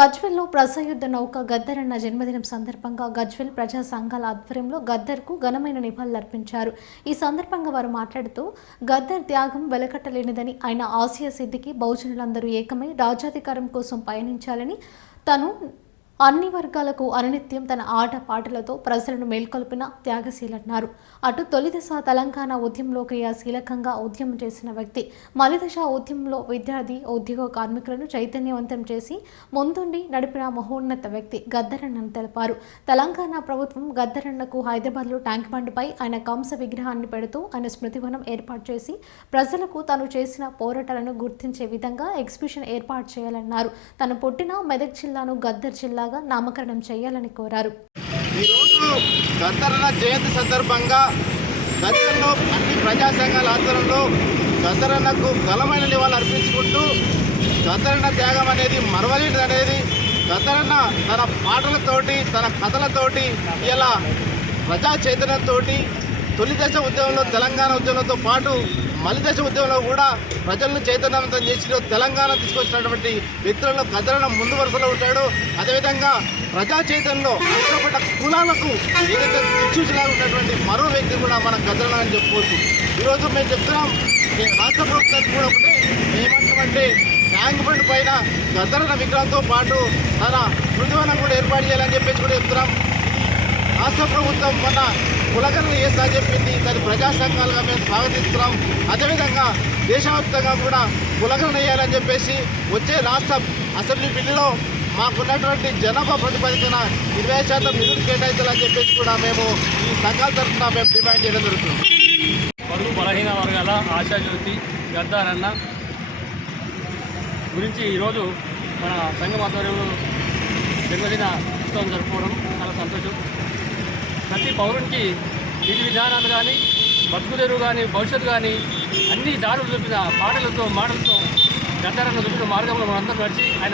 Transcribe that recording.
గజ్వేల్లో ప్రజాయుద్ధ నౌక గద్దరన్న జన్మదినం సందర్భంగా గజ్వేల్ ప్రజా సంఘాల ఆధ్వర్యంలో గద్దర్కు ఘనమైన నివాళులర్పించారు. ఈ సందర్భంగా వారు మాట్లాడుతూ గద్దర్ త్యాగం వెలకట్టలేనిదని, ఆయన ఆశయ సిద్ధికి బహుజనులందరూ ఏకమై రాజ్యాధికారం కోసం పయనించాలని, తను అన్ని వర్గాలకు అనునిత్యం తన ఆట పాటలతో ప్రజలను మేల్కొల్పిన త్యాగశీలన్నారు. అటు తొలిదశ తెలంగాణ ఉద్యమంలో క్రియాశీలకంగా ఉద్యమం చేసిన వ్యక్తి, మలిదశ ఉద్యమంలో విద్యార్థి ఉద్యోగ కార్మికులను చైతన్యవంతం చేసి ముందుండి నడిపిన మహోన్నత వ్యక్తి గద్దరన్నని తెలిపారు. తెలంగాణ ప్రభుత్వం గద్దరన్నకు హైదరాబాద్లో ట్యాంక్ బండ్పై ఆయన కంస విగ్రహాన్ని పెడుతూ ఆయన స్మృతివనం ఏర్పాటు చేసి ప్రజలకు తాను చేసిన పోరాటాలను గుర్తించే విధంగా ఎగ్జిబిషన్ ఏర్పాటు చేయాలన్నారు. తను పుట్టిన మెదక్ జిల్లాను గద్దర్ జిల్లా నామకరణం చేయాలని కోరారు. ఈరోజు గద్దరన్న జయంతి సందర్భంగా గజ్వేల్లో అన్ని ప్రజా సంఘాల ఆధ్వర్యంలో గద్దరన్నకు ఘనమైన నివాళులు అర్పించుకుంటూ గద్దరన్న త్యాగం అనేది మరవలేనిది అనేది, గద్దరన్న తన పాటలతోటి తన కథలతోటి ఇలా ప్రజా చైతన్యంతో తొలి దశ ఉద్యమంలో తెలంగాణ ఉద్యమంతో పాటు మలిదశ ఉద్యమంలో కూడా ప్రజలను చైతన్యవంతం చేసి తెలంగాణ తీసుకొచ్చినటువంటి వ్యక్తులలో గద్దరన్న ముందు వరుసలో ఉంటాడు. అదేవిధంగా ప్రజా చైతన్యంలో అక్కడ కులాలకు ఏదైతే చూసిలాగా ఉన్నటువంటి మరో వ్యక్తి కూడా మన గద్దరన్న అని చెప్పుకోవచ్చు. ఈరోజు మేము చెప్తున్నాం, రాష్ట్ర ప్రభుత్వానికి కూడా ఒకటి ఏమంటామంటే ట్యాంక్ బండ్ పైన గద్దరన్న విగ్రహంతో పాటు తన స్మృతివనం కూడా ఏర్పాటు చేయాలని చెప్పేసి కూడా చెప్తున్నాం. రాష్ట్ర ప్రభుత్వం మన కులగణన చేస్తా చెప్పింది, దాని ప్రజా సంఘాలుగా మేము స్వాగతిస్తున్నాం. అదేవిధంగా దేశవ్యాప్తంగా కూడా కులగణన చేయాలని చెప్పేసి వచ్చే రాష్ట్ర అసెంబ్లీ బిల్లులో మాకున్నటువంటి జనాభా ప్రతిపాదికన 20% నిధులు కేటాయించాలని చెప్పేసి కూడా మేము ఈ సంఘాల తరఫున మేము డిమాండ్ చేయడం జరుగుతుంది. బడుగు బలహీన వర్గాల ఆశాజ్యోతి గద్దరన్న గురించి ఈరోజు మన సంఘం ఆధ్వర్యంలో జన్మదిన ఉత్సవం జరుపుకోవడం చాలా సంతోషం. ప్రతి పౌరునికి విధి విధానాలు కానీ, బతుకుదెరువు కానీ, భవిష్యత్తు కానీ అన్ని దారులు చూపిన పాటలతో మాటలతో గద్దరన్న చూపిన మార్గంలో మనందరం నడిచి ఆయన